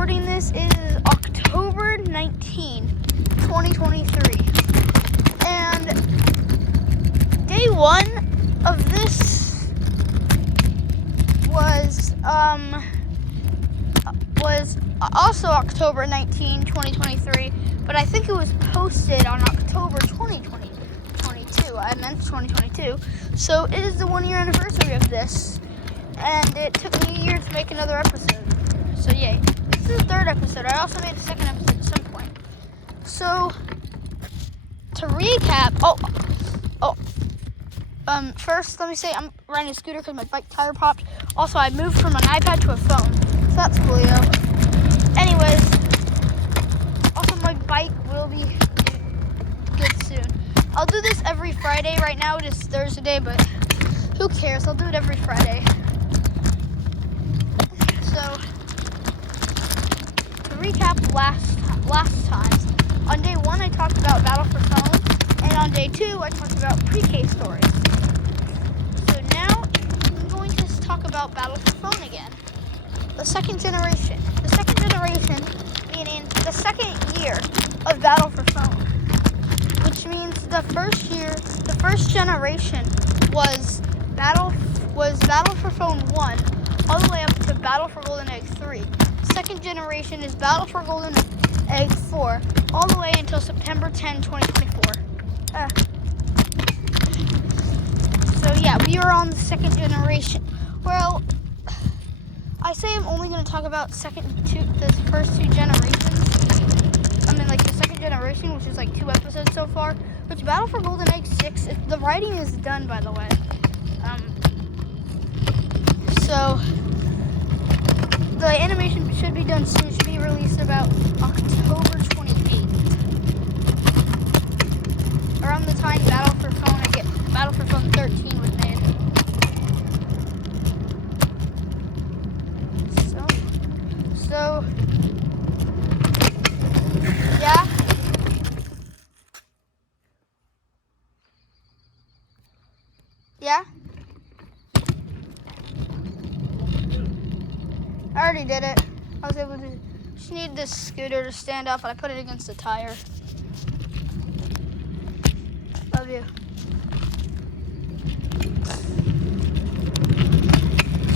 recording this is October 19, 2023. And day one of this was also October 19, 2023, but I think it was posted on October 2022. I meant 2022. So it is the 1 year anniversary of this, and it took me a year to make another episode. So yay. This is the third episode. I also made a second episode at some point. So to recap, first let me say I'm riding a scooter because my bike tire popped. Also, I moved from an iPad to a phone, so that's coolio. Anyways, also my bike will be good soon. I'll do this every Friday. Right now it is Thursday, but who cares? I'll do it every Friday. So to recap last time, on day one I talked about Battle for Phone, and on day two I talked about pre-K stories. So now I'm going to talk about Battle for Phone again. The second generation. The second generation meaning the second year of Battle for Phone, which means the first generation was Battle for Phone 1 all the way up to Battle for Golden Egg 3. Second generation is Battle for Golden Egg 4 all the way until September 10, 2024. So yeah, we are on the second generation. Well, I say I'm only going to talk about the first two generations. I mean, like the second generation, which is like 2 episodes so far. Which Battle for Golden Egg 6, if the writing is done, by the way. So the animation should be done soon. It should be released about October 28th. Around the time Battle for Phone 13 was made. So yeah. Yeah? I already did it. I was able to. Just need this scooter to stand up, and I put it against the tire. Love you.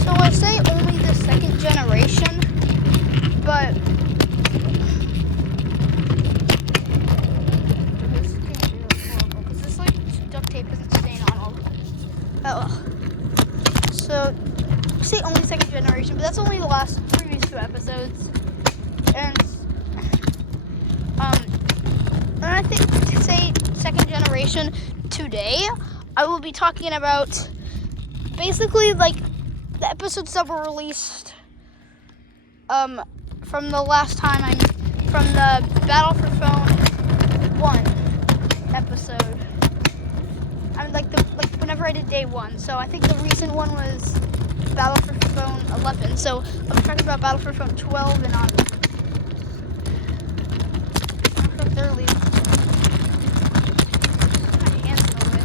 So I say only the second generation, but this can't be horrible because this like duct tape isn't staying on all. Oh. So I say only second generation, but that's only the previous 2 episodes. And I think to say second generation today, I will be talking about basically like the episodes that were released from the last time from the Battle for Phone 1 episode. I mean like whenever I did day 1. So I think the recent one was Battle for Phone 11. So I'm talking about Battle for Phone 12 and on. They're leaving. My hands in the way.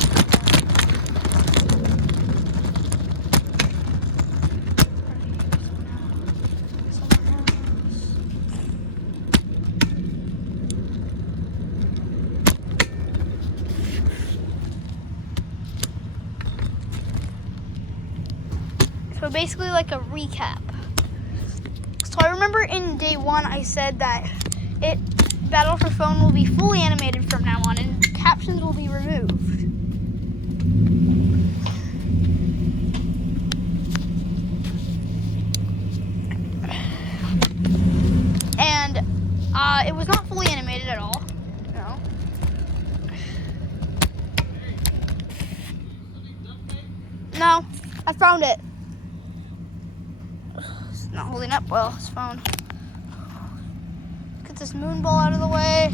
So basically like a recap. So I remember in day 1 I said that Battle for Phone will be fully animated from now on and captions will be removed. And it was not fully animated at all. No. No, I found it. It's not holding up well, his phone. Get this moon ball out of the way.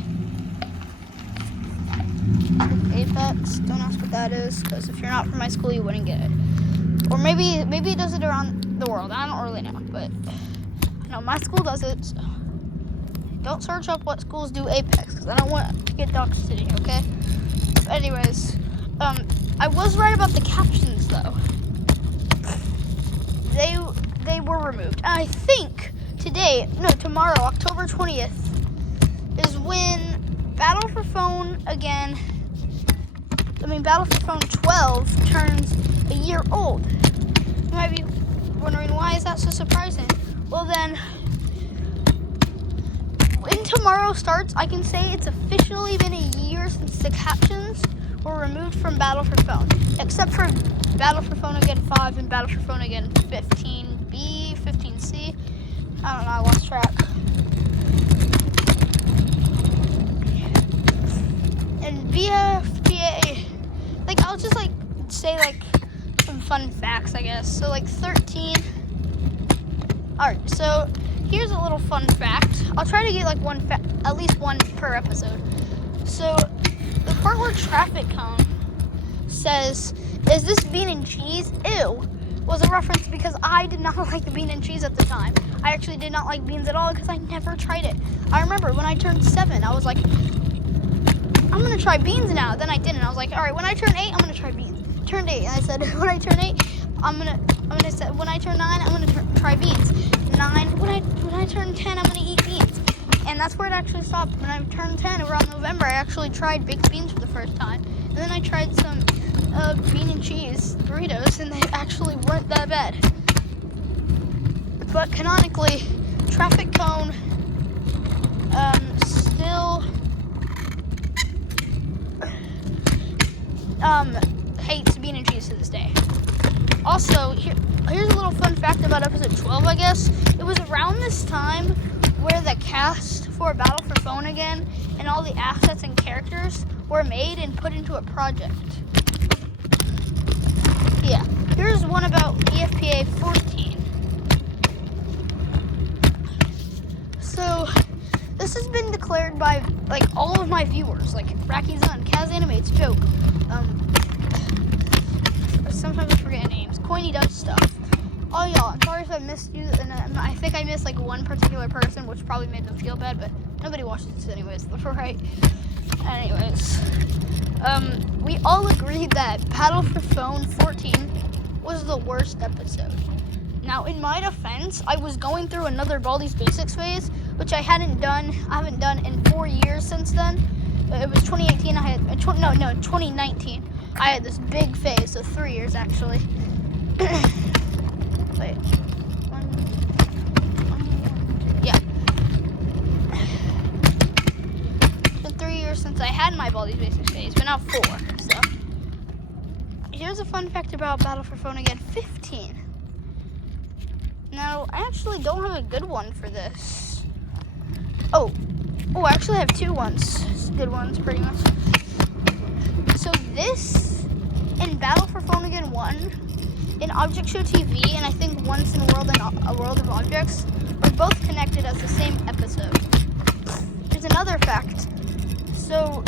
Apex, don't ask what that is, because if you're not from my school, you wouldn't get it. Or maybe it does it around the world. I don't really know, but I know my school does it. So don't search up what schools do Apex, because I don't want to get doxxed today, okay? But anyways, I was right about the captions, though. They were removed. And I think tomorrow, October 20th, is when Battle for Phone 12 turns a year old. You might be wondering, why is that so surprising? Well then, when tomorrow starts, I can say it's officially been a year since the captions were removed from Battle for Phone, except for Battle for Phone Again 5 and Battle for Phone Again 15B, 15C. I don't know, I lost track. And BFP, I'll just say some fun facts, I guess. So 13. Alright, so here's a little fun fact. I'll try to get at least one per episode. So the part where Traffic Cone says, "Is this bean and cheese? Ew," was a reference because I did not like the bean and cheese at the time. I actually did not like beans at all because I never tried it. I remember when I turned 7, I was like, I'm gonna try beans now. Then I didn't. I was like, all right, when I turn 8, I'm gonna try beans. Turned 8, and I said, when I turn 8, when I turn 9, I'm gonna try beans. 9, when I turn 10, I'm gonna eat beans. And that's where it actually stopped. When I turned 10, around November, I actually tried baked beans for the first time. And then I tried some bean and cheese burritos, and they actually weren't that bad. But canonically, Traffic Cone still hates bean and cheese to this day. Also, here's a little fun fact about episode 12, I guess. It was around this time where the cast for Battle for Phone Again and all the assets and characters were made and put into a project. Yeah, here's one about BFPA 14. So, this has been declared by all of my viewers, Racky Zun, Kaz Animates, Joke, sometimes I forget names, Coiny does stuff. Oh y'all, I'm sorry if I missed you, and I think I missed one particular person, which probably made them feel bad, but nobody watches this anyways, right? Anyways, we all agreed that Battle for Phone 14 was the worst episode. Now, in my defense, I was going through another Baldi's Basics phase, which I haven't done in 4 years since then. It was 2018, 2019. I had this big phase, so 3 years actually. Wait. Yeah. It's been 3 years since I had my Baldi's Basics phase, but now 4. So, here's a fun fact about Battle for Phone Again 15. Now, I actually don't have a good one for this. Oh, I actually have 2 ones. Good ones, pretty much. So this, in Battle for Phone Again 1, in Object Show TV, and I think once in A World of Objects, were both connected as the same episode. There's another fact. So,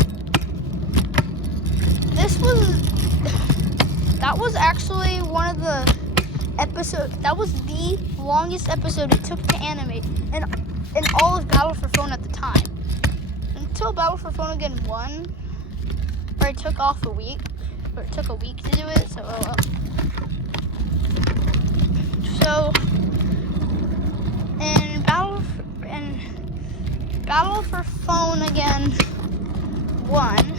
that was actually one of the episodes, that was the longest episode it took to animate in all of Battle for Phone at the time. Until Battle for Phone Again 1, where it took a week to do it, so oh well. So, in Battle for Phone Again 1,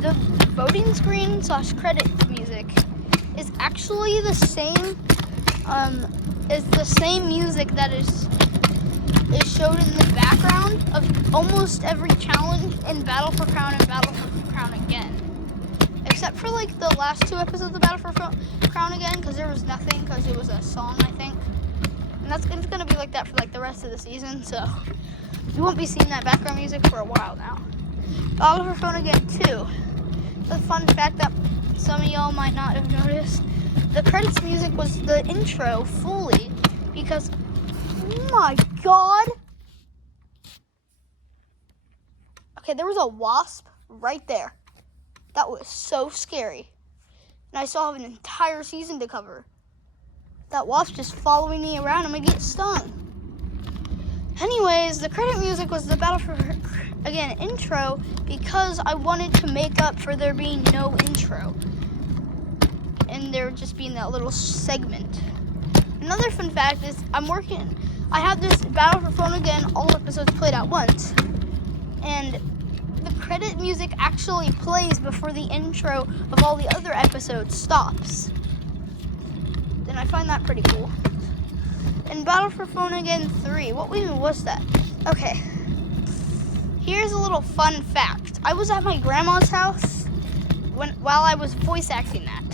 the voting screen / credit music is actually the same music that is showed in the background of almost every challenge in Battle for Crown and Battle for Crown Again. Except for the last 2 episodes of Battle for Crown Again, because there was nothing, because it was a song, I think. And it's going to be like that for the rest of the season, so you won't be seeing that background music for a while now. Battle for Phone Again 2. The fun fact that some of y'all might not have noticed, the credits music was the intro fully, because, oh my god. Okay, there was a wasp right there. That was so scary. And I still have an entire season to cover. That wasp just following me around. I'm gonna get stung. Anyways, the credit music was the Battle for Again intro because I wanted to make up for there being no intro. And there just being that little segment. Another fun fact is I'm working I have this Battle for Phone Again, all episodes played at once. And the credit music actually plays before the intro of all the other episodes stops. And I find that pretty cool. And Battle for Phone Again 3, what even was that? Okay. Here's a little fun fact. I was at my grandma's house while I was voice acting that.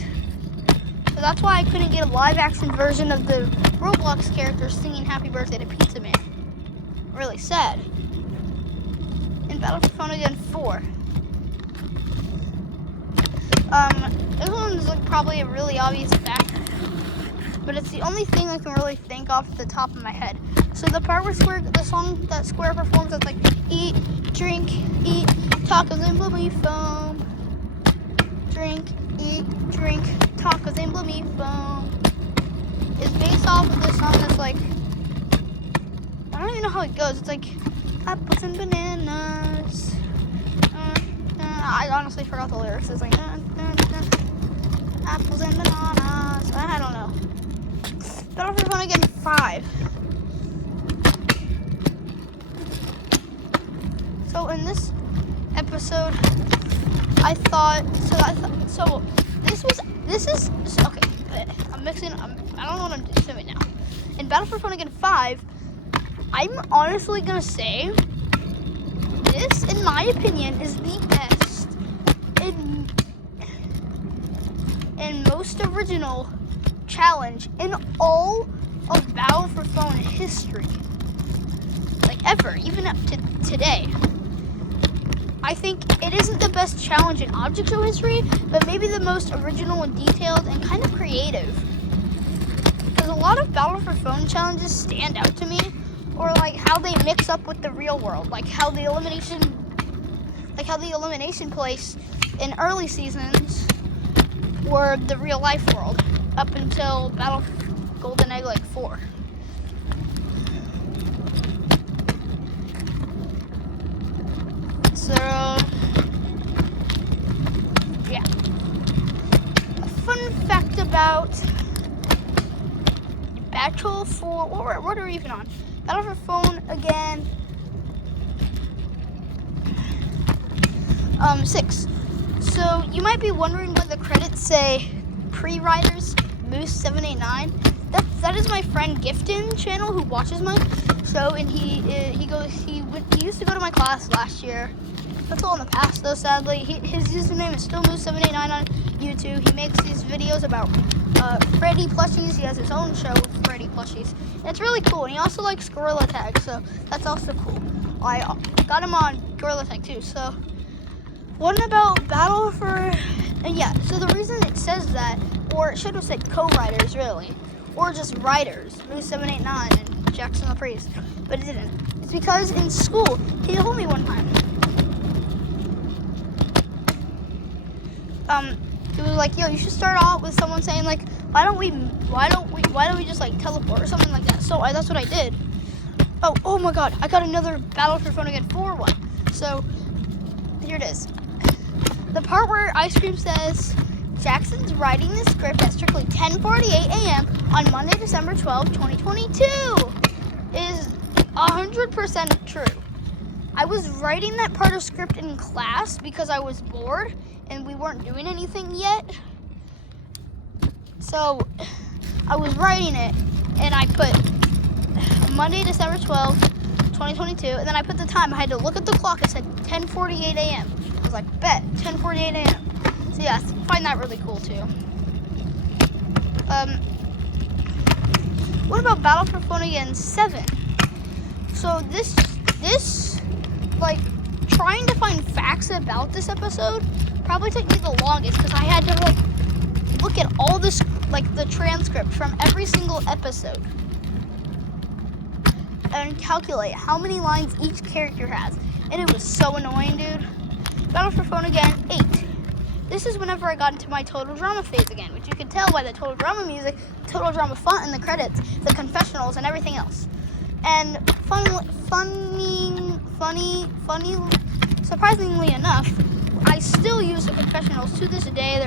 So that's why I couldn't get a live action version of the Roblox character singing Happy Birthday to Pizza Man. Really sad. In Battle for Phone Again 4. This one's like probably a really obvious fact, but it's the only thing I can really think off the top of my head. So the part where the song that Square performs, that's like eat, drink, eat, tacos and bloomy foam. Drink, eat, drink, tacos and bloomy foam. Is based off of this song that's like, I don't even know how it goes. It's like apples and bananas. I honestly forgot the lyrics. It's like apples and bananas. I don't know. Battle for Phone Again 5. So in this episode, this is okay. I'm mixing. I don't know what I'm doing now. In Battle for Phone Again 5, I'm honestly gonna say this, in my opinion, is the best and most original challenge in all of Battle for Phone history, like ever, even up to today. I think it isn't the best challenge in object show history, but maybe the most original and detailed and kind of creative. Because a lot of Battle for Phone challenges stand out to me, or like how they mix up with the real world, like how the elimination place in early seasons were the real life world up until Battle Golden Egg like 4. So, yeah. A fun fact about Battle for, what are we even on? Battle for Phone Again 6. So, you might be wondering why the credits say pre-writers Moose789. That is my friend Gifton channel who watches my show, and he used to go to my class last year. That's all in the past though, sadly. His username is still Moose789 on YouTube. He makes these videos about Freddy plushies. He has his own show with Freddy plushies. And it's really cool. And he also likes Gorilla Tag, so that's also cool. I got him on Gorilla Tag too. So what about Battle for... yeah, so the reason it says that, or it should have said co-writers really, or just writers, Moose789 and Jackson the Priest, but it didn't. It's because in school, he told me one time, he was like, yo, you should start out with someone saying like, why don't we just like teleport or something like that. So that's what I did. Oh my god, I got another Battle for Phone Again 4 one. So here it is. The part where Ice Cream says, Jackson's writing the script at strictly 10:48 a.m. on Monday, December 12, 2022 is 100% true. I was writing that part of script in class because I was bored and we weren't doing anything yet. So I was writing it and I put Monday, December 12, 2022, and then I put the time. I had to look at the clock. It said 10:48 a.m. I was like, bet, 10:48 a.m. So yeah, I find that really cool too. What about Battle for Phone Again 7? So this like trying to find facts about this episode probably took me the longest because I had to like look at all this, like the transcript from every single episode and calculate how many lines each character has, and it was so annoying, dude. Battle for Phone Again 8. This is whenever I got into my Total Drama phase again, which you can tell by the Total Drama music, Total Drama font in the credits, the confessionals, and everything else. And funny, surprisingly enough, I still use the confessionals to this day.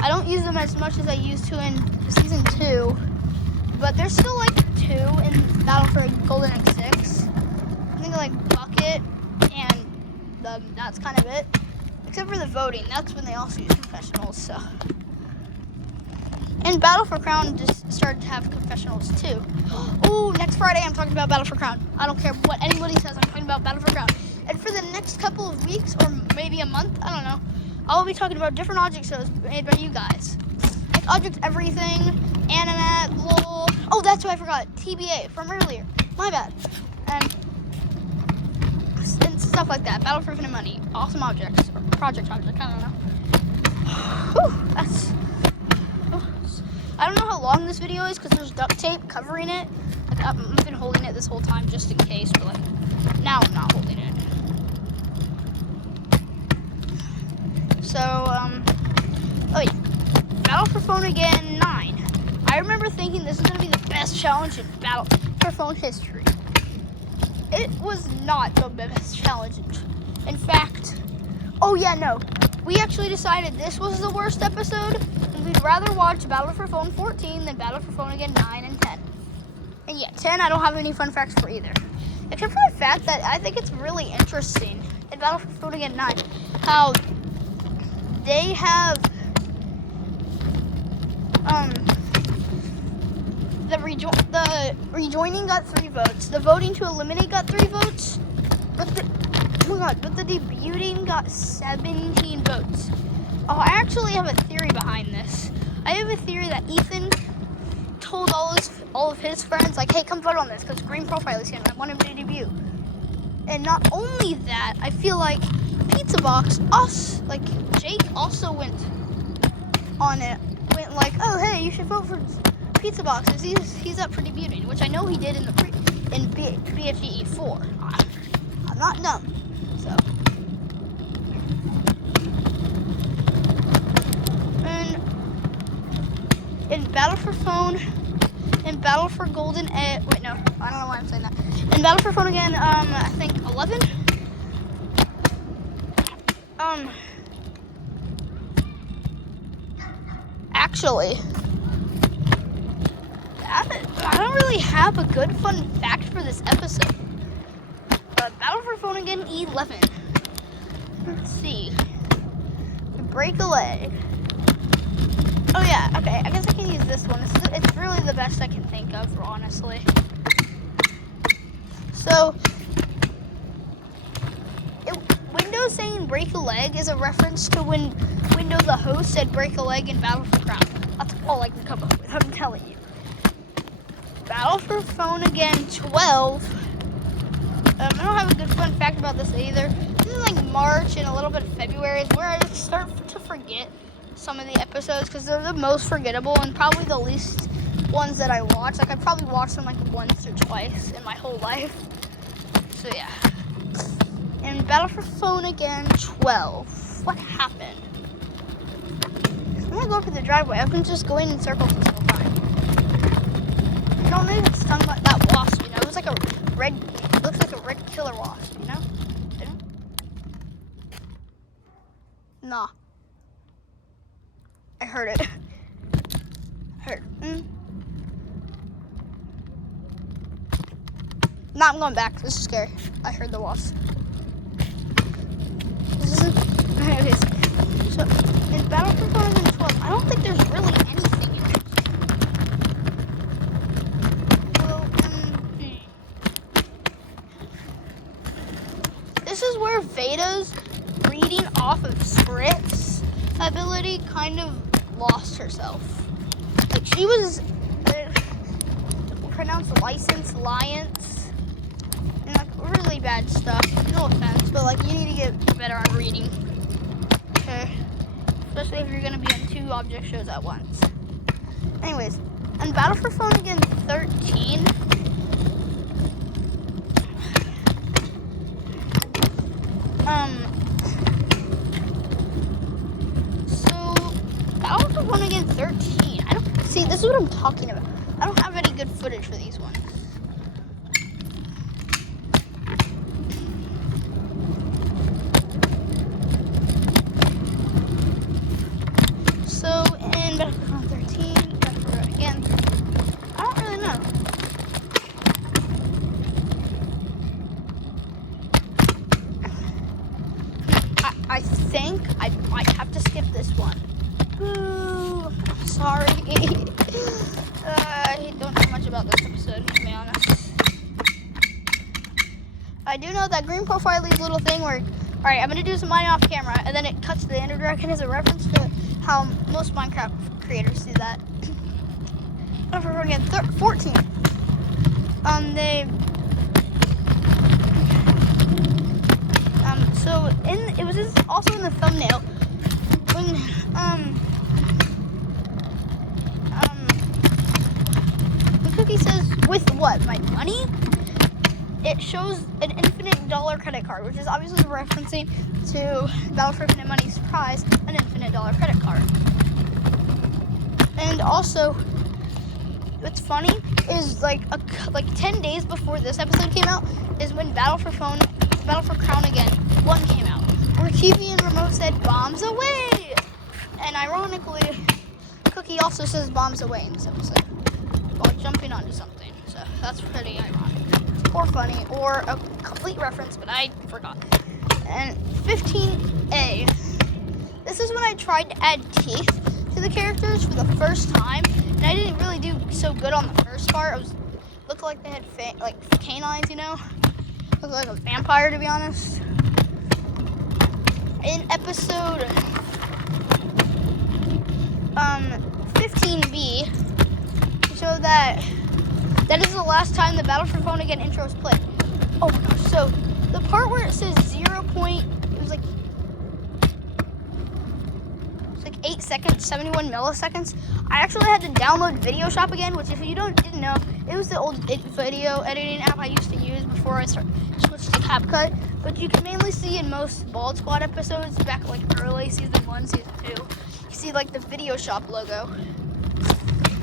I don't use them as much as I used to in season 2, but there's still like 2 in Battle for Golden X6. I think like Bucket and that's kind of it. Except for the voting, that's when they also use confessionals, so. And Battle for Crown just started to have confessionals too. Oh, next Friday I'm talking about Battle for Crown. I don't care what anybody says, I'm talking about Battle for Crown. And for the next couple of weeks, or maybe a month, I don't know, I'll be talking about different object shows made by you guys. Like Object Everything, Animat, LOL. Oh, that's what I forgot. TBA from earlier. My bad. And stuff like that. Battle for Infinite Money. Awesome Objects. Or Project Object. I don't know. Whew, that's... I don't know how long this video is because there's duct tape covering it. Like, I've been holding it this whole time just in case, but like, now I'm not holding it. So, oh yeah. Battle for Phone Again 9. I remember thinking this is going to be the best challenge in Battle for Phone history. It was not the best challenge. In fact, oh yeah, no. We actually decided this was the worst episode, and we'd rather watch Battle for Phone 14 than Battle for Phone Again 9 and 10. And yeah, 10 I don't have any fun facts for either. Except for the fact that I think it's really interesting in Battle for Phone Again 9 how they have the rejoining got 3 votes, the voting to eliminate got 3 votes, but the debuting got 17 votes. Oh, I actually have a theory behind this. I have a theory that Ethan told all of his friends, like, hey, come vote on this because Green Profile is here and I want him to debut. And not only that, I feel like Pizza Box, like Jake also went on it, went like, oh hey, you should vote for Pizza Box because he's up for debuting, which I know he did in BFP 4. I'm not dumb, so. And in Battle for Phone, in Battle for Golden wait, no, I don't know why I'm saying that. In Battle for Phone Again, I think 11. Actually, I don't really have a good fun fact for this episode. Battle for Phone Again 11. Let's see. Break a leg. Oh yeah, okay, I guess I can use this one. It's really the best I can think of, honestly. So, Windows saying break a leg is a reference to when Windows the host said break a leg in Battle for Crown. That's all I can come up with, I'm telling you. Battle for Phone Again 12. I don't have a good fun fact about this either. This is like March and a little bit of February is where I start to forget some of the episodes because they're the most forgettable and probably the least ones that I watch. Like I probably watched them like once or twice in my whole life. So yeah. And Battle for Phone Again 12. What happened? I'm gonna go up to the driveway. I've been just going in circles this whole time. I don't know if it's stung by that wasp, you know? It was like a red, it looks like a red killer wasp, you know? Nah. I heard it. Nah, I'm going back. This is scary. I heard the wasp. This isn't... Okay, so in Battle for Phone Again 12, I don't think there's really anything in it. Well, this is where Veda's reading off of scripts ability kind of lost herself. Like she was pronounced license, alliance, and like really bad stuff. No offense, but like you need to get better on reading. Okay, especially if you're gonna be on 2 object shows at once. Anyways, on Battle for Phone Again 13. Battle for Phone Again 13. I don't see. This is what I'm talking about. I don't have any good footage for these ones. So in Battle for Phone 13, Battle for Phone Again, I don't really know. I don't know much about this episode, to be honest. I do know that green profile leaves little thing where, alright, I'm going to do some mining off camera, and then it cuts to the ender dragon as a reference to how most Minecraft creators do that. Over again, 14. It was also in the thumbnail when Cookie says, "With what? My money?" It shows an infinite dollar credit card, which is obviously referencing to Battle for Infinite Money's prize, an infinite dollar credit card. And also, what's funny is like 10 days before this episode came out is when Battle for Crown Again 1 came out, where TV and Remote said bombs away, and ironically, Cookie also says bombs away in this episode while jumping onto something. So that's pretty ironic, or funny, or a complete reference, but I forgot. And 15A. This is when I tried to add teeth to the characters for the first time, and I didn't really do so good on the first part. Looked like they had canines, you know. Looked like a vampire, to be honest. In episode 15B, to show that is the last time the Battle for Phone Again intro is played. Oh my gosh! So the part where it says 8 seconds, 71 milliseconds. I actually had to download Video Shop again, which if you didn't know, it was the old video editing app I used to use before I switched to CapCut. But you can mainly see in most Bald Squad episodes, back early season 1, season 2, you see the Video Shop logo.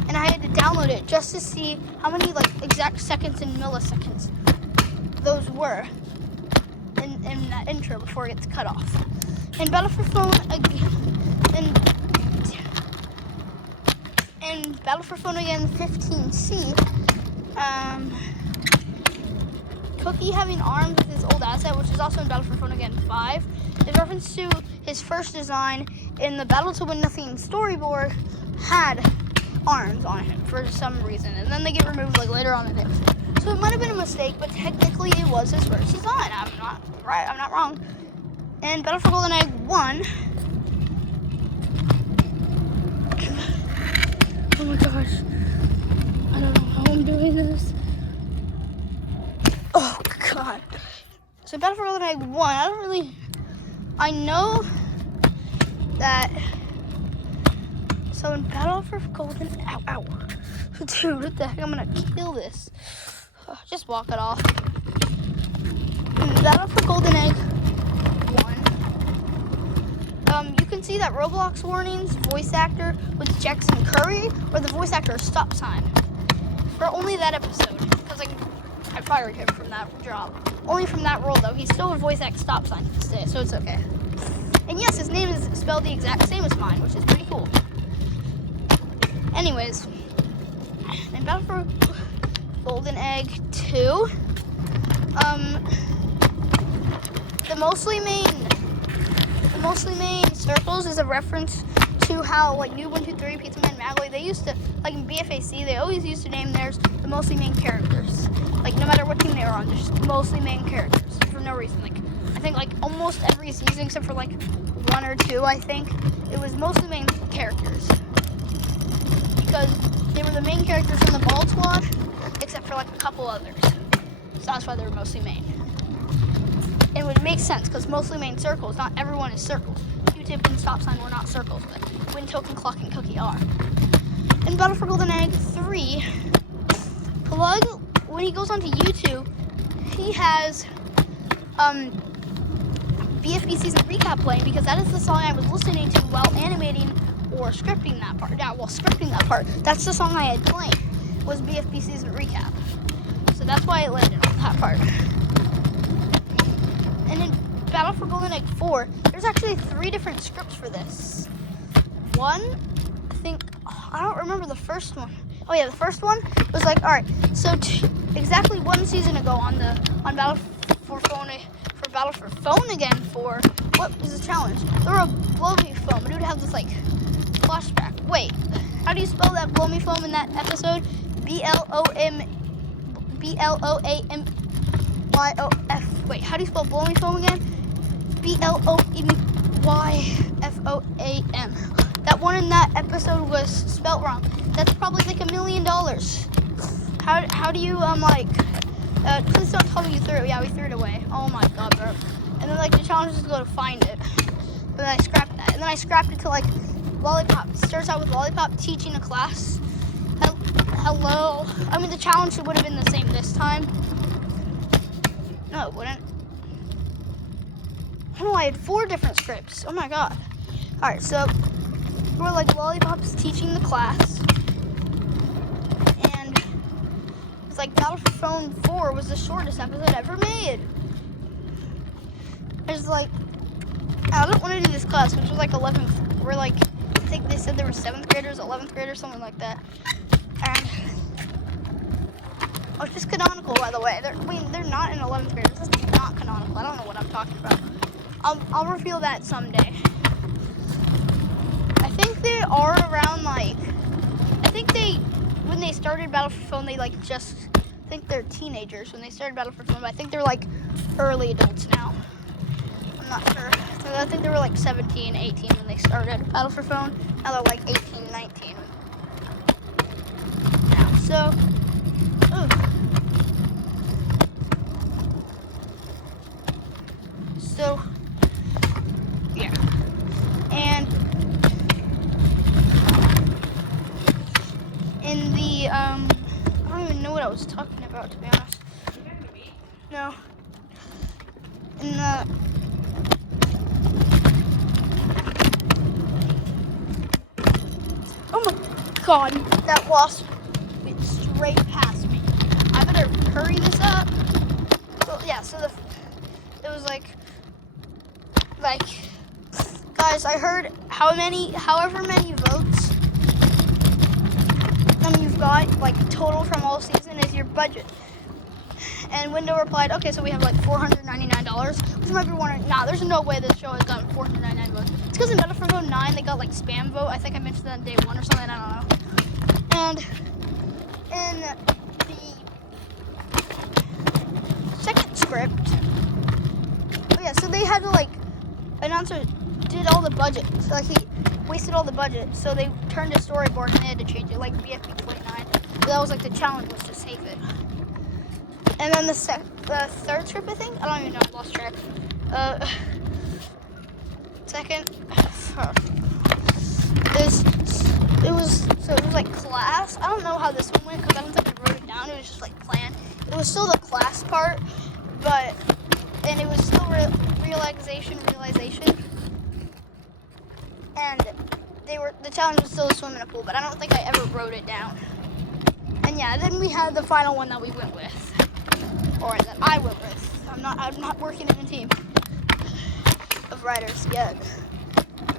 And I had to download it just to see how many exact seconds and milliseconds those were in that intro before it gets cut off. In Battle for Phone in Battle for Phone Again 15C, Cookie having arms with his old asset, which is also in Battle for Phone Again 5, is reference to his first design in the Battle to Win Nothing storyboard had arms on him for some reason, and then they get removed later on in it. So it might have been a mistake, but technically it was his first design. I'm not wrong. And Battle for Golden Egg 1. Oh my gosh. I don't know how I'm doing this. Oh god. So Battle for Golden Egg 1, I know that, so in Battle for Golden, ow. Dude, what the heck, I'm gonna kill this. Just walk it off. In Battle for Golden Egg 1, you can see that Roblox warnings voice actor was Jackson Curry, or the voice actor stop sign. For only that episode, because I fired him from that job. Only from that role though, he's still a voice act stop sign today, so it's okay. And yes, his name is spelled the exact same as mine, which is pretty cool. Anyways, in Battle for Golden Egg 2, the mostly main circles is a reference to how Noob 123, Pizza Man, Magley, they used to, in BFAC, they always used to name theirs the mostly main characters. No matter what team they were on, just mostly main characters for no reason. I think almost every season except for 1 or 2, I think, it was mostly main characters. Because they were the main characters from the Bald Squad, except for a couple others. So that's why they were mostly main. It would make sense because mostly main circles, not everyone is circles. Q-tip and stop sign were not circles, but Wind Token, Clock, and Cookie are. In Battle for Golden Egg 3, Plug, when he goes onto YouTube, he has BFP season recap playing because that is the song I was listening to while animating or scripting that part. Yeah, while scripting that part, that's the song I had playing, was BFP season recap. So that's why it landed on that part. And in Battle for Golden Egg 4, there's actually 3 different scripts for this. One, I don't remember the first one. Oh yeah, the first one was alright, so exactly 1 season ago on Battle for Phone Again 4, what was the challenge? There were a blow me phone, but it would have this flashback. Wait, How do you spell that blow me foam in that episode? BLOAMYOF. Wait, how do you spell blow me foam again? BLOEMYFOAM. That one in that episode was spelled wrong. That's probably like $1 million. How do you please don't tell me you threw it. Yeah, we threw it away. Oh my god, bro. And then like the challenge is to go to find it. But then I scrapped that. And then I scrapped it to like Lollipop. It starts out with Lollipop teaching a class. Hello. I mean the challenge would have been the same this time. No, it wouldn't. Oh, I had 4 different scripts. Oh my god. Alright, so we're like Lollipop's teaching the class. And it's like Battle for Phone 4 was the shortest episode ever made. It's like, I don't want to do this class, which was like 11th. We're like, I think they said there were 7th graders, 11th graders, something like that. And oh, it's just canonical, by the way. They're not in 11th graders. This is not canonical. I don't know what I'm talking about. I'll reveal that someday. I think they are around like, when they started Battle for Phone, they like just, I think they're teenagers when they started Battle for Phone, but I think they're like early adults now. I'm not sure. So I think they were like 17, 18 when they started Battle for Phone. Now they're like 18, 19. Now, so, So, yeah. And in the, I don't even know what I was talking about, to be honest. No. In the, oh my god, that wasp went straight past me. I better hurry this up. So, yeah, so it was like, guys, I heard however many votes you've got, like, total from all season is your budget. And Window replied, okay, so we have like $499, which might be wondering, nah, there's no way this show has gotten 499 votes. It's because in Battle for Phone 9, they got like spam vote. I think I mentioned that on day 1 or something, I don't know. And in the second script, oh yeah, so they had to like, announcer did all the budget. So like he wasted all the budget. So they turned to storyboard and they had to change it, like BFP 29. So that was like the challenge was to save it. And then the third script, I think? I don't even know, I lost track. Second, it was like class. I don't know how this one went because I don't think I wrote it down. It was just like planned. It was still the class part, and it was still realization. And the challenge was still to swim in a pool, but I don't think I ever wrote it down. And yeah, then we had the final one that we went with, or that I went with. I'm not working in a team of writers yet.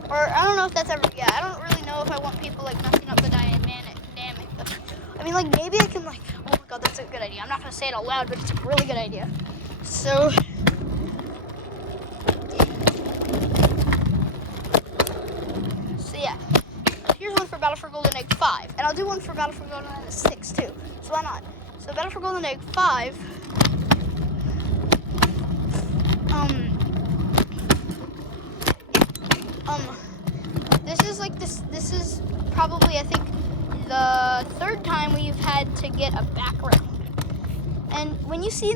Or I don't know if that's ever, yeah, I don't really know if I want people like messing up the dynamic. I mean, like maybe I can like, oh my god, that's a good idea. I'm not gonna say it out loud, but it's a really good idea. So yeah, here's one for Battle for Golden Egg 5, and I'll do one for Battle for Golden Egg 6 too. So why not? So Battle for Golden Egg 5. This is probably, I think, the 3rd time we've had to get a background. And when you see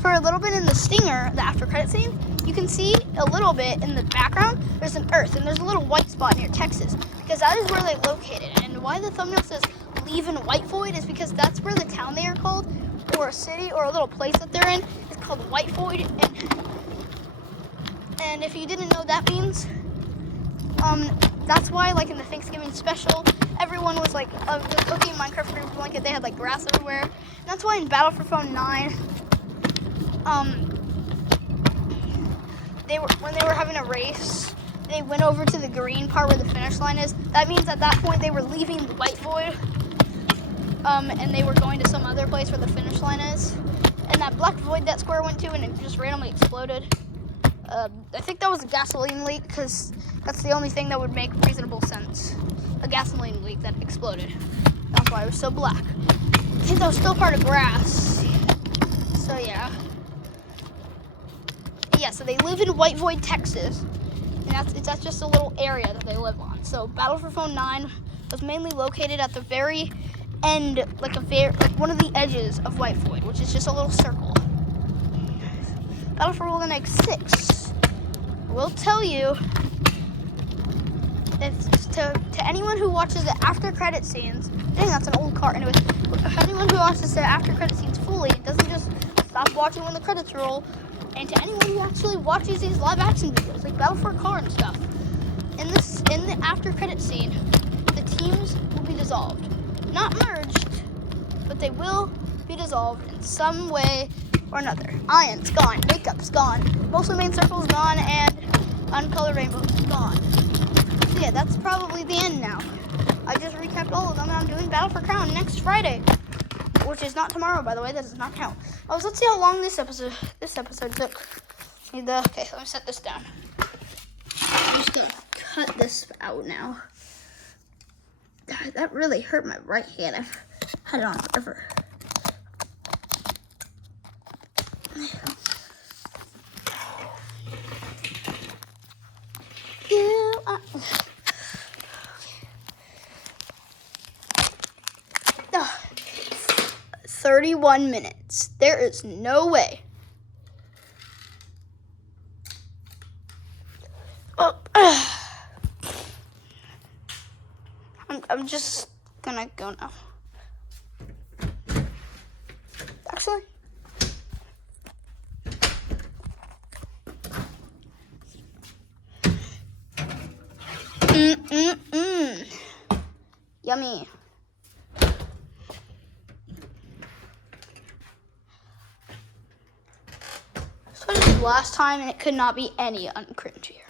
for a little bit in the stinger, the after credit scene, you can see a little bit in the background, there's an Earth, and there's a little white spot near Texas, because that is where they located. And why the thumbnail says leave in White Void is because that's where the town they are called, or a city, or a little place that they're in, is called White Void. And if you didn't know what that means, that's why, like, in the Thanksgiving special, everyone was, like, just cooking Minecraft for a blanket. They had, like, grass everywhere. And that's why in Battle for Phone 9, when they were having a race, they went over to the green part where the finish line is. That means at that point they were leaving the White Void, and they were going to some other place where the finish line is. And that black void that square went to, and it just randomly exploded. I think that was a gasoline leak because that's the only thing that would make reasonable sense. A gasoline leak that exploded. That's why it was so black. I think that was still part of grass. So yeah. Yeah, so they live in White Void, Texas. And that's just a little area that they live on. So Battle for Phone 9 was mainly located at the very end, like one of the edges of White Void, which is just a little circle. Battle for Golden Egg 6 will tell you that to anyone who watches the after credit scenes, dang, that's an old car. Anyway, anyone who watches the after credit scenes fully, it doesn't just stop watching when the credits roll. And to anyone who actually watches these live action videos, like Battle for a Car and stuff, in the after credit scene, the teams will be dissolved. Not merged, but they will be dissolved in some way or another. Ion's gone, makeup's gone, mostly main circle's gone, and uncolored rainbow's gone. So yeah, that's probably the end now. I just recapped all of them, and I'm doing Battle for Crown next Friday, which is not tomorrow, by the way. That does not count. Oh, so let's see how long this episode took. Okay, let me set this down. I'm just gonna cut this out now. God, that really hurt my right hand. I've had it on forever. You are... 31 minutes. There is no way. Oh, I'm just gonna go now. Actually, yummy. So I did last time, and it could not be any uncringier.